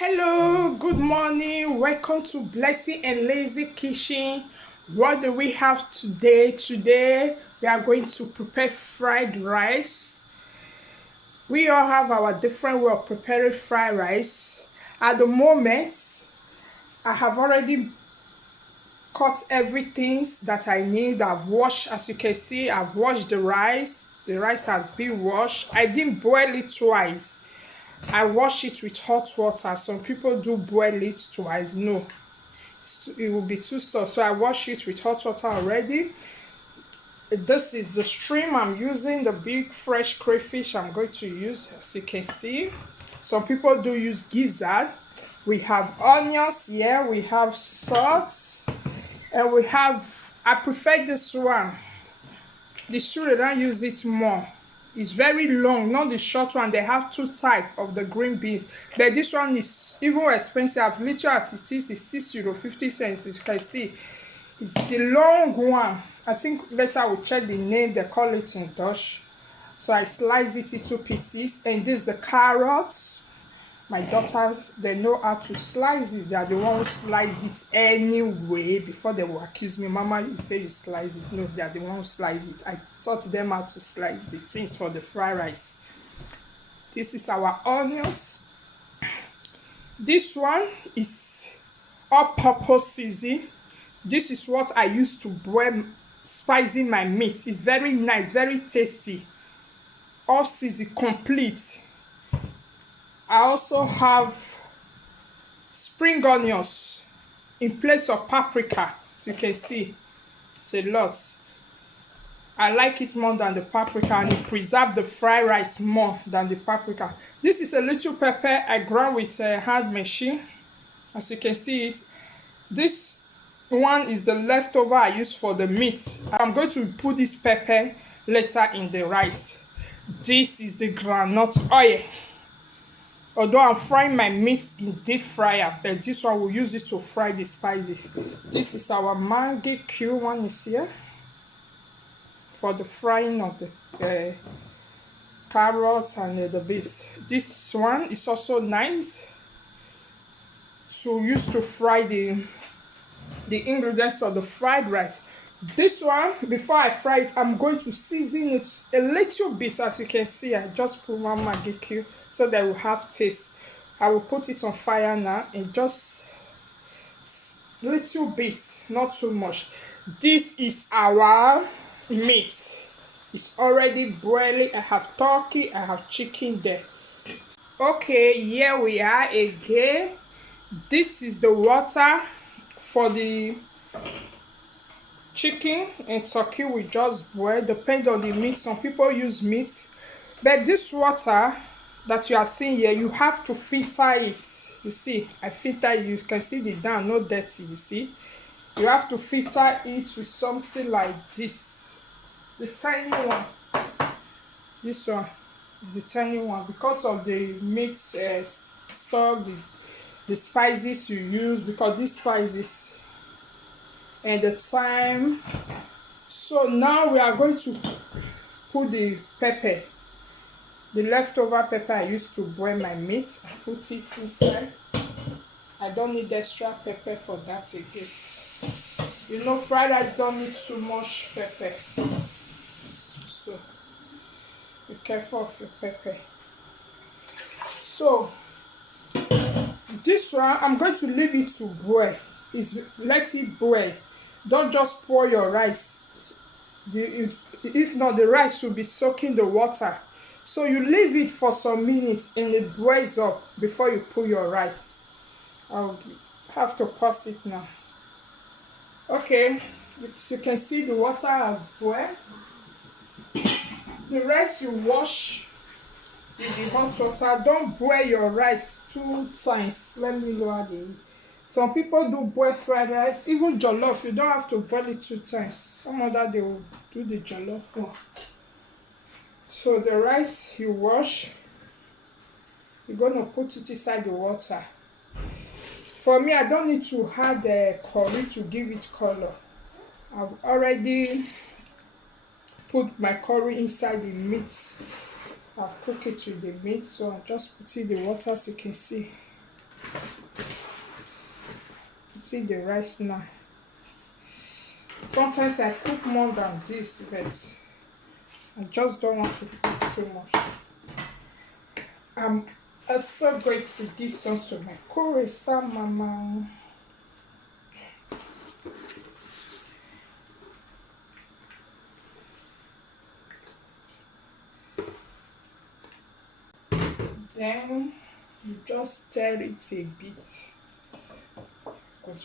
Hello, good morning. Welcome to Blessing and Lazy Kitchen. What do we have today? Today we are going to prepare fried rice. We all have our different way of preparing fried rice. At the moment, I have already cut everything that I need. I've washed, as you can see, I've washed the rice. The rice has been washed. I didn't boil it twice. I wash it with hot water. Some people do boil it twice. No, it will be too soft. So I wash it with hot water already. This is the stream I'm using, the big fresh crayfish I'm going to use, as you can see. Some people do use gizzard. We have onions here, we have salt, and we have, I prefer this one. The children don't use it more. It's very long, not the short one. They have two types of the green beans, but this one is even expensive. Little as it is €6.50. You can see it's the long one. I think later we'll check the name. They call it in Dutch. So I slice it into pieces, and this is the carrots. My daughters, they know how to slice it. They are the ones who slice it anyway. Before they will accuse me, Mama, you say you slice it. No, they are the ones who slice it. I taught them how to slice the things for the fried rice. This is our onions. This one is all-purpose season. This is what I use to boil, spicing my meat. It's very nice, very tasty. All season complete. I also have spring onions in place of paprika. As you can see, it's a lot. I like it more than the paprika, and it preserves the fried rice more than the paprika. This is a little pepper I ground with a hand machine. As you can see it, this one is the leftover I use for the meat. I'm going to put this pepper later in the rice. This is the groundnut oil. Although I'm frying my meat in deep fryer, but this one will use it to fry the spicy. This is our Maggi cube one is here for the frying of the carrots and the beans. This one is also nice to use to fry the ingredients of the fried rice. This one, before I fry it, I'm going to season it a little bit. As you can see, I just put one Maggi cube so that will have taste. I will put it on fire now and just little bit, not too much. This is our meat. It's already boiling. I have turkey, I have chicken there. Okay, here we are again. This is the water for the chicken and turkey. We just boil, depend on the meat. Some people use meat, but this water that you are seeing here, you have to filter it. You see, I filter it. You can see the down, not dirty. You see, you have to filter it with something like this, the tiny one. This one is the tiny one because of the meat stock, the spices you use, because these spices and the time. So now we are going to put the pepper, the leftover pepper I used to boil my meat. I put it inside. I don't need extra pepper for that again. You know, fried rice don't need too much pepper, so be careful of your pepper. So this one, I'm going to leave it to boil. Let it boil. Don't just pour your rice. If not, the rice will be soaking the water. So you leave it for some minutes and it boils up before you put your rice. I'll have to pause it now. Okay, as you can see, the water has boiled. The rice you wash with the hot water. Don't boil your rice 2 times. Let me lower the. Some people do boil fried rice, even jollof. You don't have to boil it 2 times. Some other they will do the jollof for. So the rice you wash, you're gonna put it inside the water. For me, I don't need to add the curry to give it color. I've already put my curry inside the meat. I've cooked it with the meat, so I just put in the water so you can see. See the rice now. Sometimes I cook more than this, but I just don't want to cook too much. I'm also going to give some to my chorizo mama. Then you just stir it a bit. Good.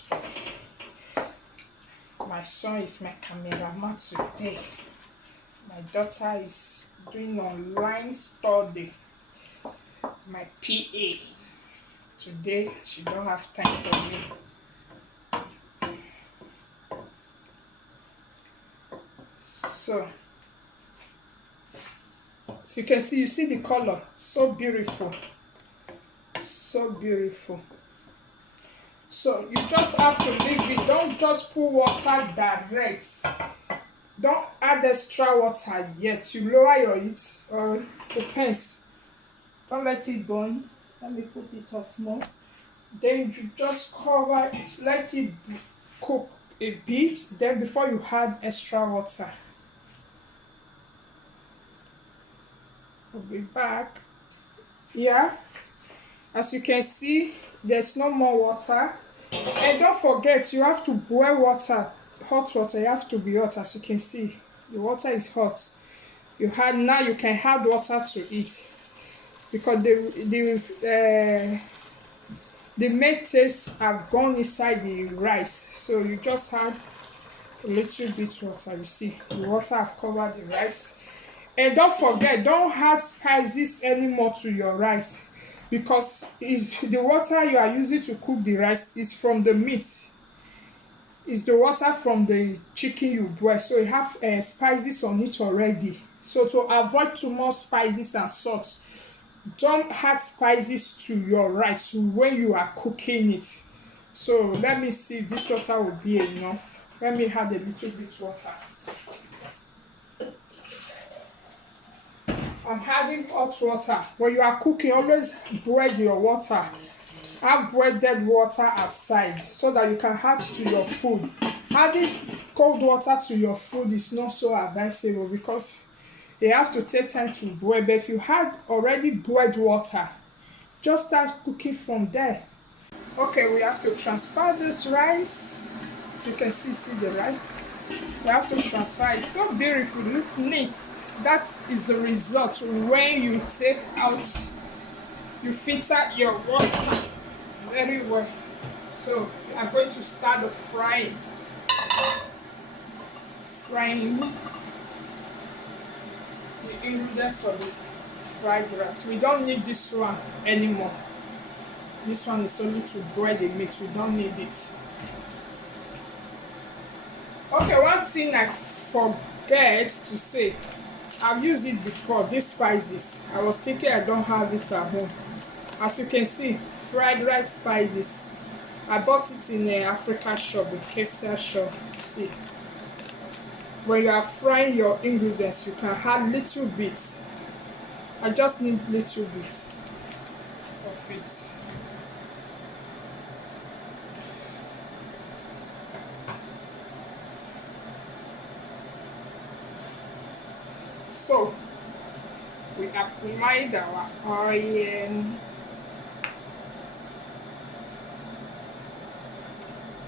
My son is my cameraman today. My daughter is doing online study. My PA. Today she don't have time for me. So you can see, you see the color, so beautiful, so beautiful. So you just have to leave it. Don't just put water direct. Don't add extra water yet. You lower your heat or depends. Don't let it burn. Let me put it up small. Then you just cover it, let it cook a bit. Then before you add extra water. We'll be back. Yeah, as you can see, there's no more water. And don't forget, you have to boil water, hot water. You have to be hot. As you can see, the water is hot. You had now you can add water to it because the main tastes have gone inside the rice. So you just add a little bit water. You see, the water have covered the rice. And don't forget, don't add spices anymore to your rice because the water you are using to cook the rice is from the meat. It's the water from the chicken you boil, so you have spices on it already. So to avoid too much spices and salt, don't add spices to your rice when you are cooking it. So let me see if this water will be enough. Let me add a little bit water. I'm adding hot water. When you are cooking, always boil your water. Have boiled water aside so that you can add to your food. Adding cold water to your food is not so advisable because you have to take time to boil. But if you had already boiled water, just start cooking from there. Okay, we have to transfer this rice. As you can see the rice. We have to transfer it. So beautiful, look neat. That is the result when you take out, you filter your water very well. So I'm going to start the frying the ingredients of the fried rice. We don't need this one anymore. This one is only to boil the meat. We don't need it. Okay, one thing I forget to say, I've used it before, these spices. I was thinking I don't have it at home. As you can see, fried rice spices. I bought it in an Africa shop, a Kesia shop. See, when you are frying your ingredients, you can add little bit. I just need little bit of it. So we applied our oil.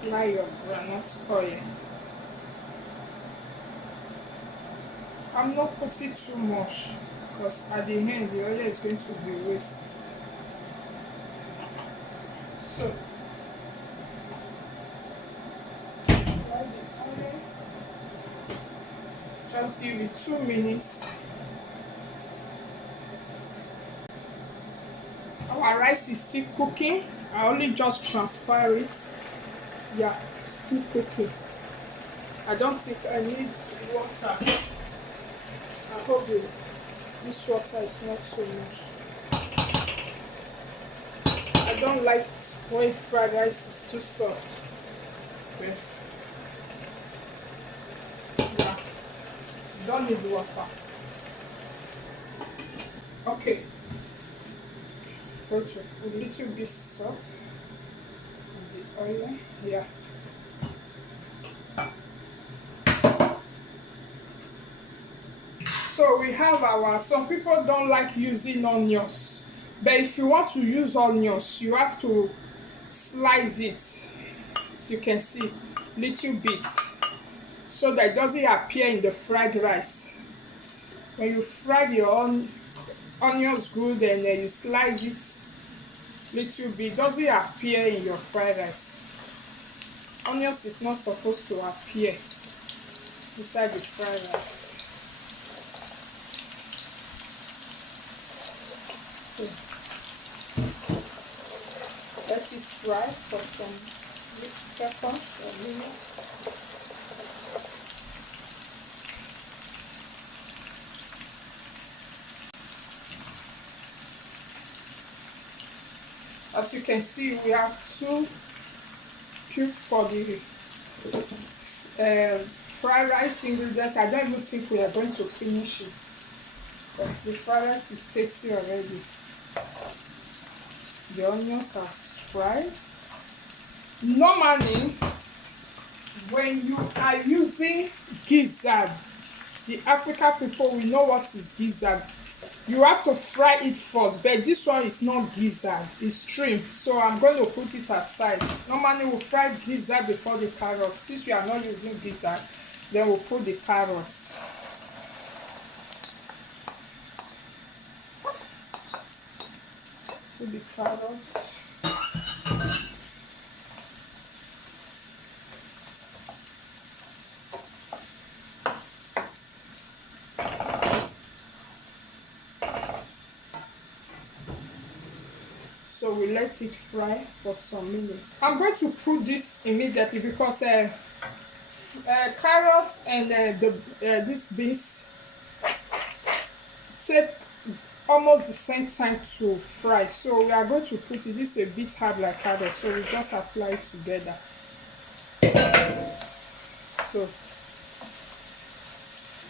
Apply your groundnut oil. I'm not putting too much because at the end the oil is going to be wasted. So apply the oil. Just give it 2 minutes. Our rice is still cooking. I only just transfer it. Yeah, still cooking. I don't think I need water. I hope this water is not so much. I don't like when fried rice is too soft. Yeah, don't need water. Okay. Put a little bit salt in the oil. Yeah. So we have our, some people don't like using onions, but if you want to use onions, you have to slice it, as you can see, little bit, so that it doesn't appear in the fried rice. When you fry your onions good and then you slice it little bit, it doesn't appear in your fried rice. Onions is not supposed to appear inside the fried rice. Let it fry for some seconds or minutes. As you can see, we have 2 cubes for the fried rice ingredients. I don't even think we are going to finish it, because the fried rice is tasty already. The onions are fried. Normally, when you are using gizzard, the African people, we know what is gizzard. You have to fry it first, but this one is not gizzard, it's shrimp, so I'm going to put it aside. Normally we'll fry gizzard before the carrots. Since we are not using gizzard, then we'll put the carrots. Put the carrots. So we let it fry for some minutes. I'm going to put this immediately because carrots and this beans take almost the same time to fry. So we are going to put it, this is a bit hard like carrot, so we just apply it together. So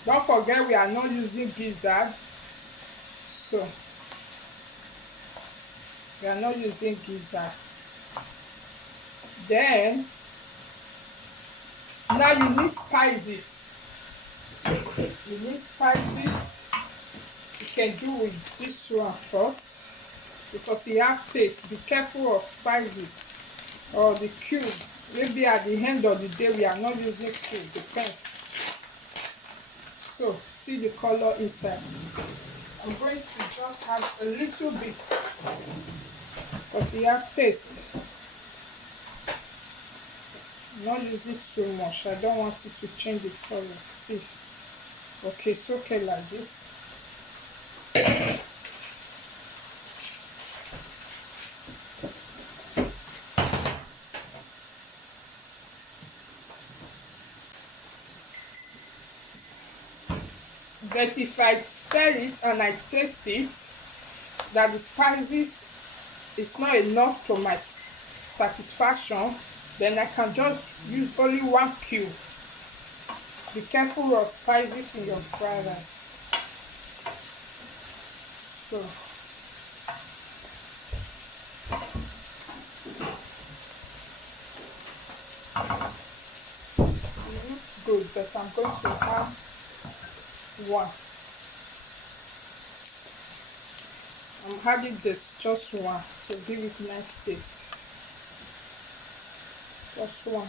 don't forget we are not using gizzard. So we are not using gizzard. Then now you need spices. You need spices. You can do with this one first because you have taste. Be careful of spices or the cube. Maybe at the end of the day we are not using cube. Depends. So see the color inside. I'm going to just have a little bit because you have taste. Not use it too much. I don't want it to change the color. See. Okay, it's okay like this. But if I stir it and I taste it, that the spices is not enough to my satisfaction, then I can just use only 1 cube. Be careful of spices in your fried rice. So it looks good, but I'm going to have 1. I'm having this just 1 to give it nice taste. Just 1.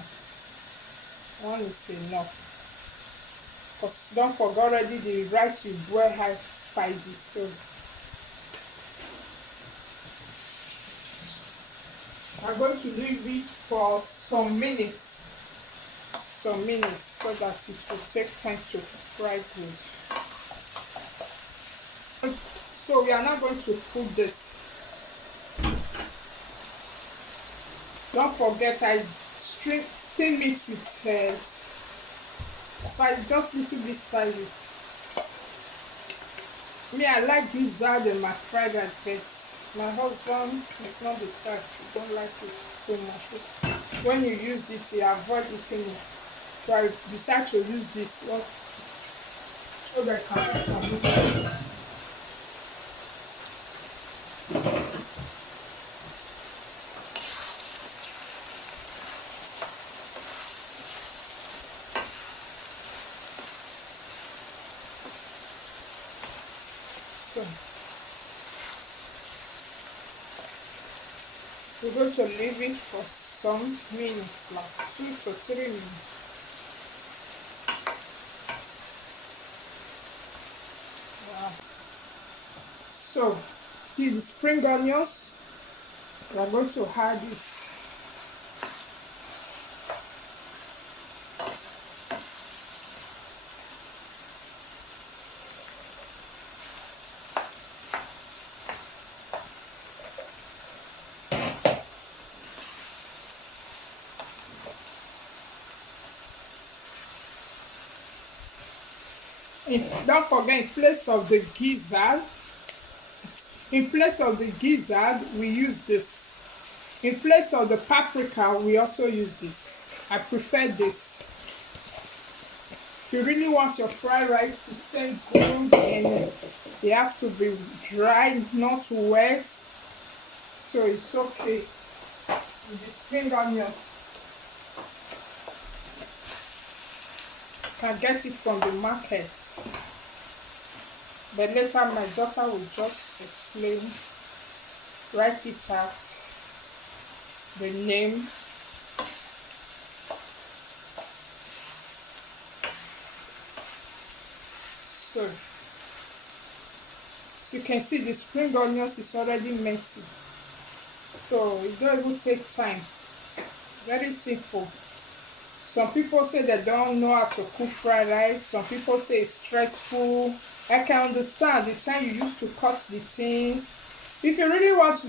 1 is enough. Because don't forget already the rice you boil has spices, so I'm going to leave it for some minutes. So that it will take time to fry good. So we are now going to put this. Don't forget I steam it with spice, just little bit spices. Me, I like gizzard in my fried rice, but my husband is not the type. He don't like it so much. When you use it, he avoid eating it. So I decided to use this one so that I can We're going to leave it for some minutes, like 2 to 3 minutes. Wow. So, these are spring onions. We are going to add it. Don't forget, in place of the gizzard, we use this. In place of the paprika, we also use this. I prefer this. If you really want your fried rice to sink good, and they have to be dry, not wet, so it's okay with the spring onion. You can get it from the market, but later my daughter will just explain, write it out, the name. So you can see the spring onions is already melty, so it don't even take time. Very simple. Some people say they don't know how to cook fried rice. Some people say it's stressful. I can understand the time you used to cut the things. If you really want to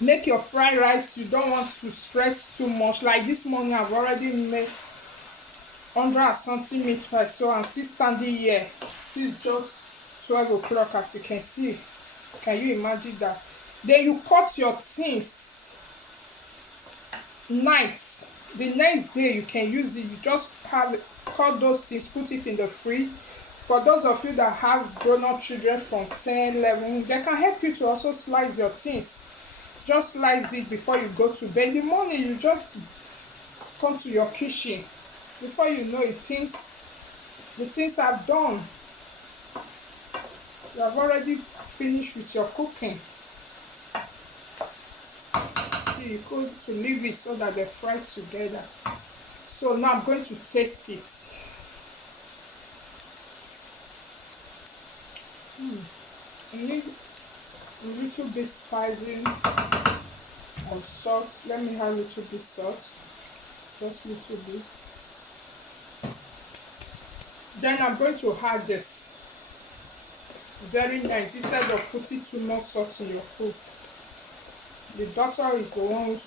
make your fried rice, you don't want to stress too much. Like this morning, I've already made 100 and something meat pie, so I'm still standing here. It's just 12 o'clock, as you can see. Can you imagine that? Then you cut your things night. The next day you can use it. You just cut those things, put it in the fridge. For those of you that have grown-up children from 10, 11, they can help you to also slice your things. Just slice it before you go to bed. In the morning, you just come to your kitchen. Before you know it, the things are done. You have already finished with your cooking. See, you could to leave it so that they fry together. So now I'm going to taste it. I need a little bit spicy and salt. Let me have a little bit salt, just a little bit. Then I'm going to add this. Very nice. Instead of putting too much salt in your food. The doctor is the one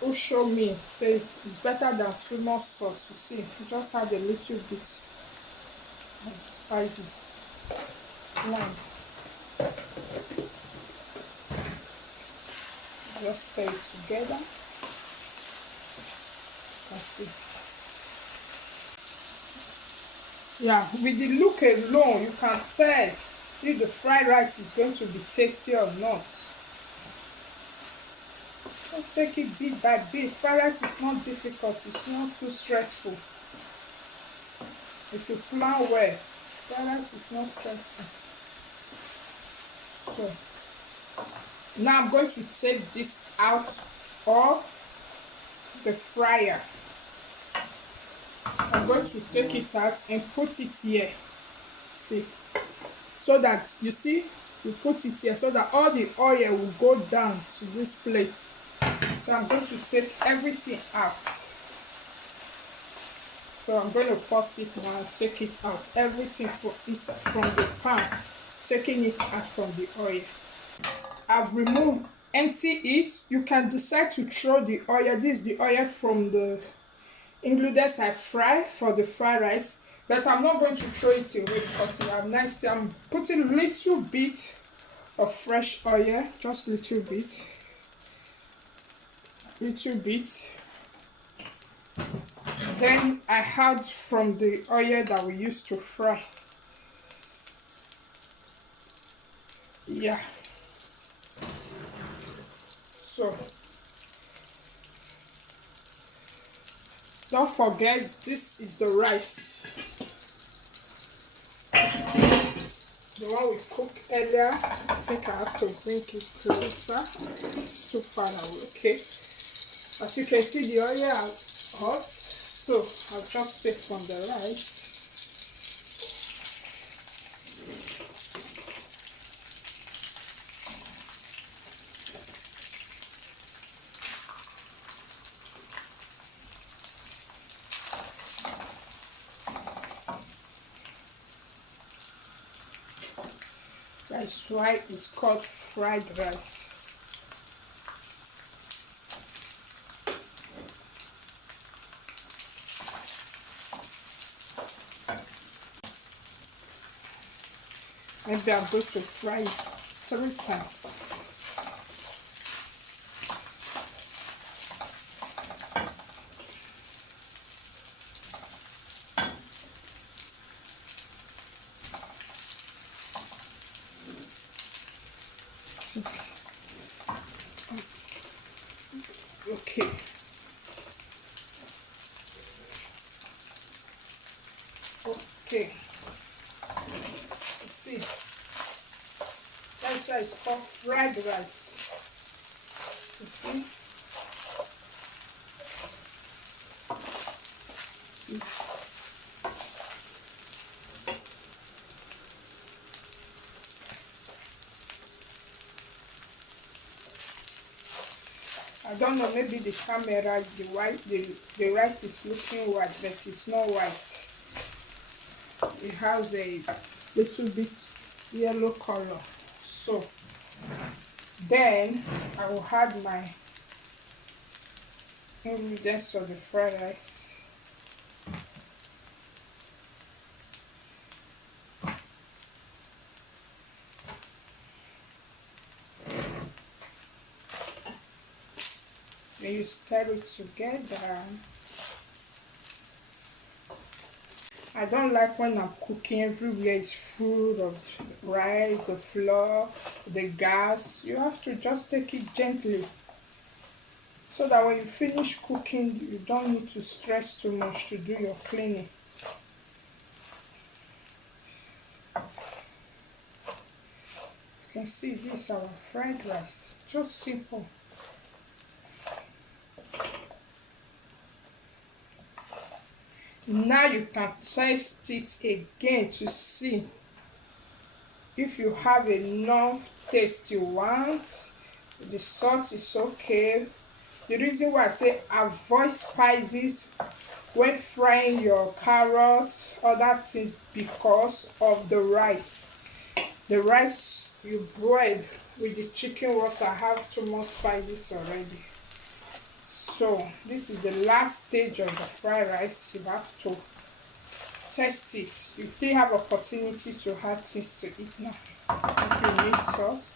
who showed me, say it's better than too much salt. You see, just add a little bit of spices. Now, just stir it together. That's it. Yeah, with the look alone, you can tell if the fried rice is going to be tasty or not. Just take it bit by bit. Fried rice is not difficult, it's not too stressful. If you plan well, fried rice is not stressful. So, now I'm going to take this out of the fryer. I'm going to take it out and put it here. See, so that you see, you put it here so that all the oil will go down to this plate. So I'm going to take everything out. So I'm going to pause it now and take it out. Everything from the pan, taking it out from the oil. I've removed, empty it. You can decide to throw the oil. This is the oil from the ingredients I fry for the fried rice, but I'm not going to throw it away because it have nice. I'm putting a little bit of fresh oil, just a little bit. Then I had from the oil that we used to fry. Yeah. So don't forget, this is the rice. The one we cooked earlier, I think I have to bring it closer. It's too far away. Okay. As you can see, the oil is hot, so I'll just take from the rice. That's why it's called fried rice. Maybe I'm going to fry it 3 times. Okay. Okay. See, that's why it's called fried rice. You see? See? I don't know, maybe the camera, the rice is looking white, but it's not white. It has a little bit yellow color. So then I will add my ingredients of the fried rice. Then you stir it together. I don't like when I'm cooking, everywhere is full of rice, the flour, the gas. You have to just take it gently, so that when you finish cooking, you don't need to stress too much to do your cleaning. You can see this is our fried rice, just simple. Now you can taste it again to see if you have enough taste you want. The salt is okay. The reason why I say avoid spices when frying your carrots, other things, because of the rice. The rice you boil with the chicken water have too much spices already. So this is the last stage of the fried rice. You have to test it. You still have opportunity to add things to it now. If you need salt,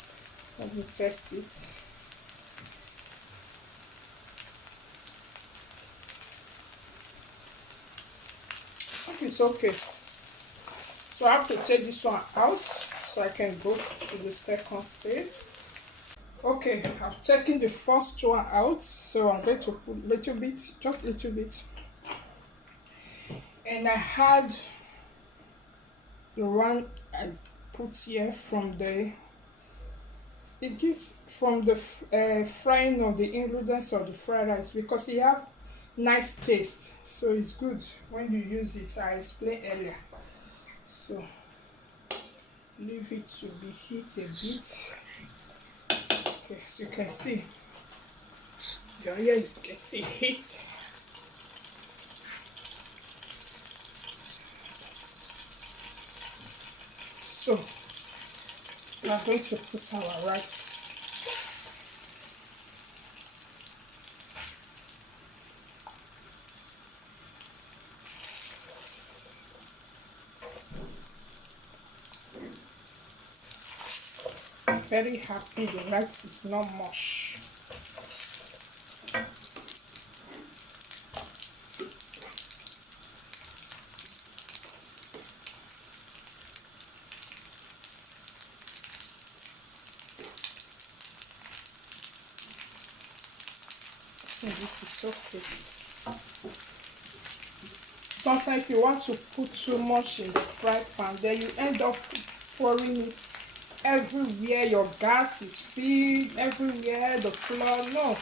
let me test it. It's okay. So I have to take this one out so I can go to the second stage. Okay, I've taken the first one out, so I'm going to put a little bit, just a little bit. And I had the one I put here from the, it gives from the frying of the ingredients of the fried rice, because it have nice taste, so it's good when you use it. I explained earlier. So leave it to be heat a bit. Okay, as you can see, the oil is getting heat. So we are going to put our rice. I'm very happy the rice is not mush. So this is okay. Sometimes if you want to put too much in the fry pan, then you end up pouring it everywhere. Your gas is filled everywhere, the flour. No.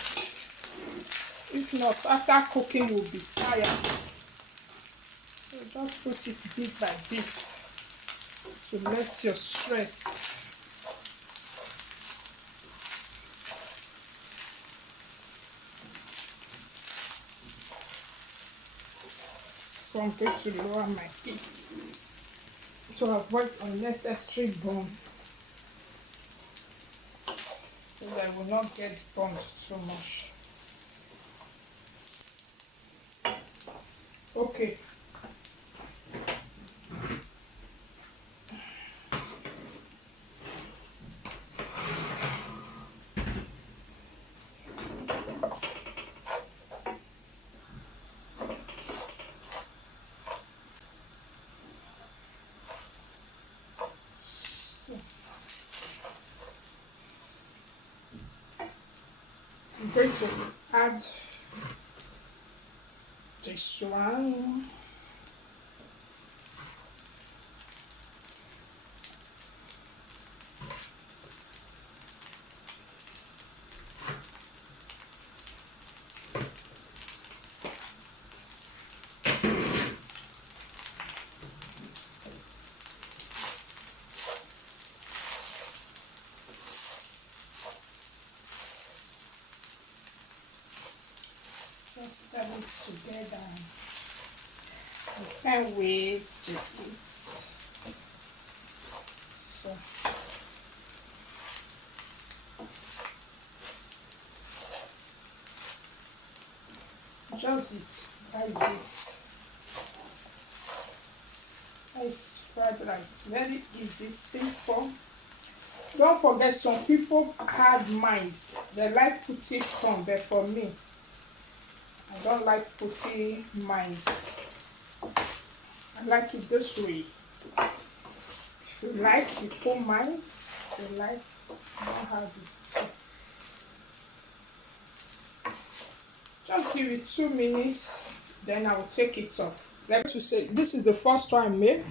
If not, after cooking, you'll be tired. So just put it bit by bit to less your stress. So I'm going to lower my heat to avoid unnecessary burn, so that I will not get burned too much. Okay. I'm going to add this one. Just stir it together. I can't wait to eat. So just it. That is it. Nice fried rice. Very easy, simple. Don't forget, some people had mice. They like putting corn, but for me, I don't like putting mice. I like it this way. If you like, you put mice. If you like, you don't have it. Just give it 2 minutes, then I will take it off. Like to say, this is the first one I made.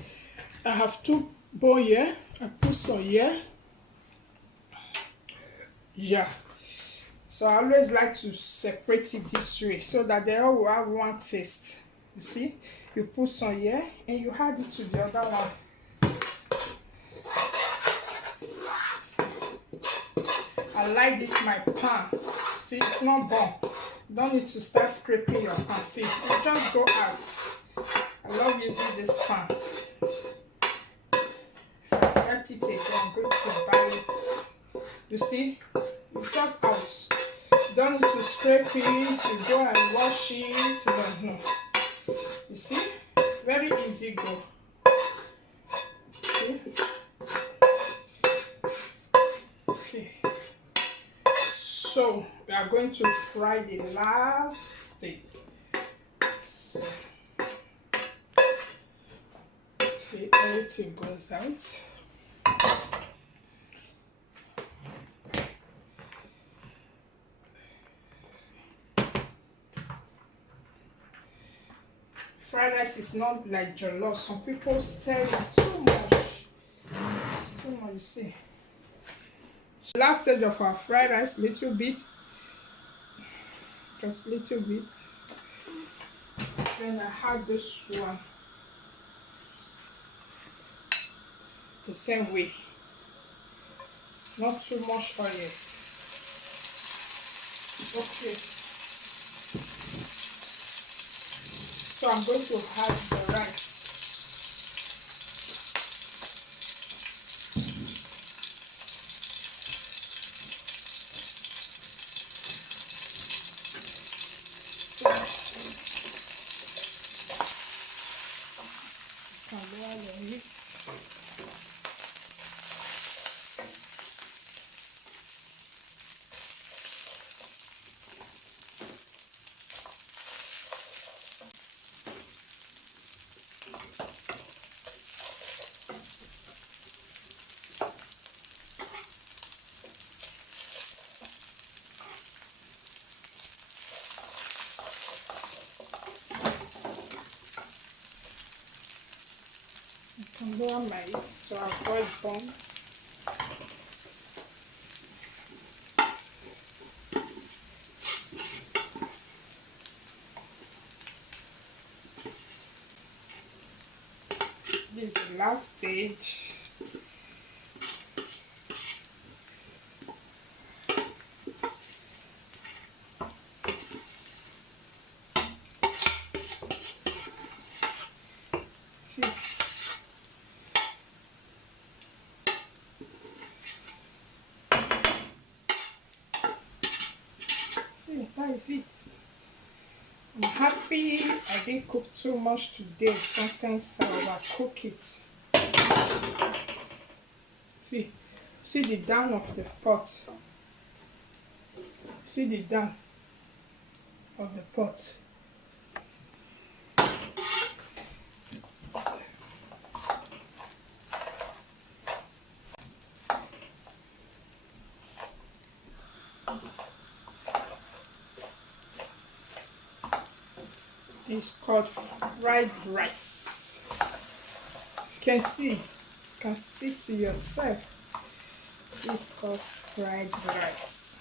I have 2 bone here. I put some here. Yeah. So I always like to separate it this way so that they all will have one taste. You see, you put some here and you add it to the other one. I like this my pan. See, it's not burnt. Don't need to start scraping your pan. See, you just go out. I love using this pan. If I get it again, I'm going to buy it. You see, it's just out. Don't need to scrape it, to go and wash it. No. You see, very easy go. See. So we are going to fry the last stage. So, see, everything goes out. Fried rice is not like jollof. Some people stir it too much. It's too much, you see. So last stage of our fried rice, little bit. Just little bit. Then I have this one. The same way. Not too much oil. Okay. So I'm going to add the rice. And where my to avoid burn. This is the last stage. See, that is it. I'm happy I didn't cook too much today. Sometimes I overcook it. See the down of the pot. See the down of the pot. It's called fried rice. You can see to yourself. It's called fried rice.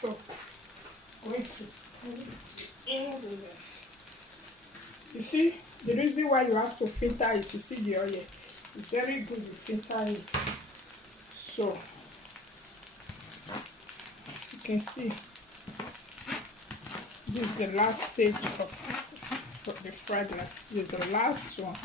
So, I'm going to put it in with this. You see, the reason why you have to filter it, you see the oil. It's very good to filter it. So, as you can see, this is the last stage of the fried rice. This is the last one.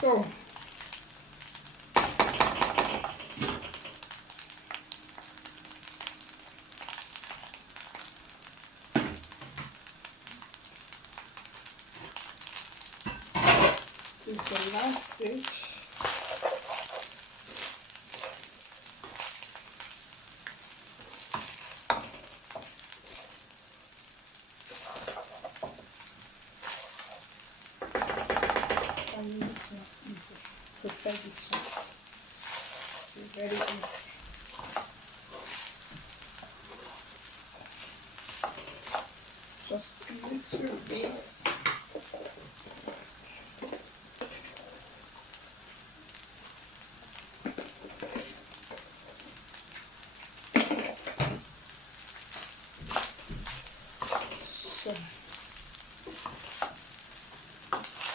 So, this is the last stage. It's not easy. Prefer this one. It's very easy. Just a little bit. So,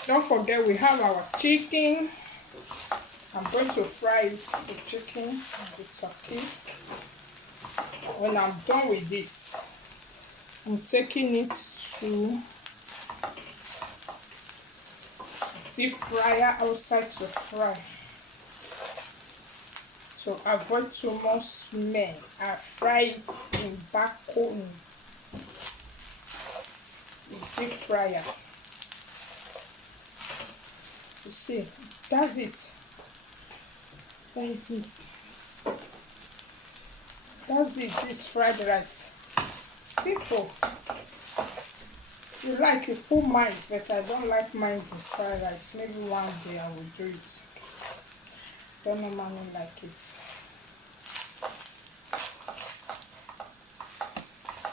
don't forget we have our chicken. I'm going to fry it, the chicken and the turkey. When I'm done with this, I'm taking it to deep fryer outside to fry. So avoid too much smell. I fry it in backbone, in deep fryer. You see, that's it. That is it. That's it, this fried rice. Simple. You like it, put maize, but I don't like maize in fried rice. Maybe one day I will do it. Don't normally like it.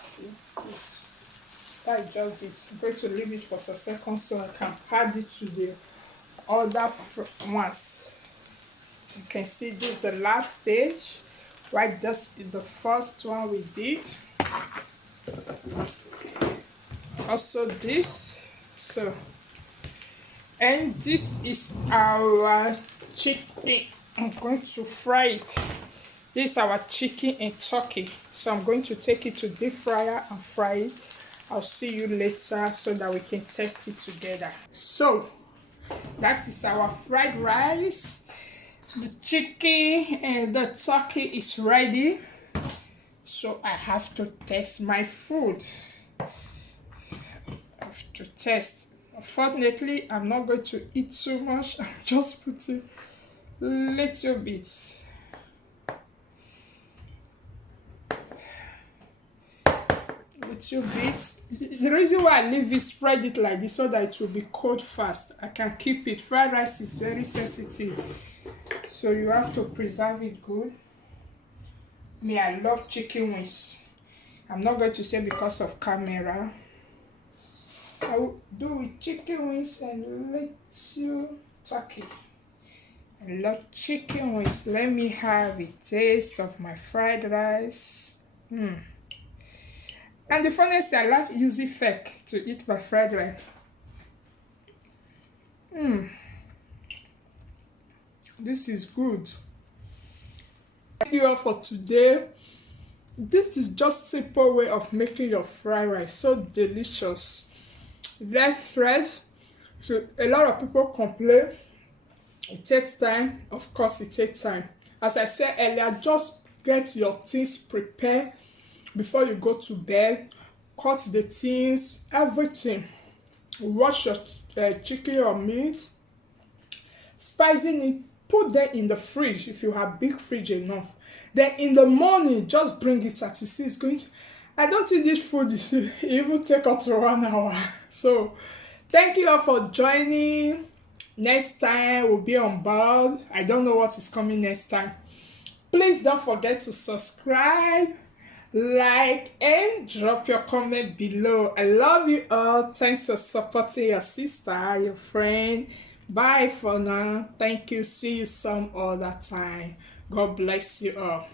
See, this. That is just it. I'm going to leave it for a second so I can add it to the other ones. You can see this is the last stage. Right, this is the first one we did. Also this. So, and this is our chicken. I'm going to fry it. This is our chicken and turkey. So I'm going to take it to deep fryer and fry it. I'll see you later so that we can test it together. So that is our fried rice. The chicken and the turkey is ready. So I have to test my food. I have to test. Unfortunately, I'm not going to eat too much. I'm just putting little bits. little bit. The reason why I leave it, spread it like this so that it will be cold fast. I can keep it. Fried rice is very sensitive, so you have to preserve it good. Me, I love chicken wings. I'm not going to say because of camera. I will do with chicken wings and little turkey. I love chicken wings. Let me have a taste of my fried rice. And the funniest thing, I love using fork to eat my fried rice. This is good. Thank you all for today. This is just simple way of making your fried rice so delicious. Less stress. So a lot of people complain. It takes time. Of course, it takes time. As I said earlier, just get your things prepared before you go to bed. Cut the things, everything. Wash your chicken or meat. Spicing it. Put them in the fridge if you have big fridge enough. Then in the morning, just bring it out. You see, it's going to... I don't think this food is even take up to 1 hour. So, thank you all for joining. Next time, we'll be on board. I don't know what is coming next time. Please don't forget to subscribe, like, and drop your comment below. I love you all. Thanks for supporting your sister, your friend. Bye for now. Thank you. See you some other time. God bless you all.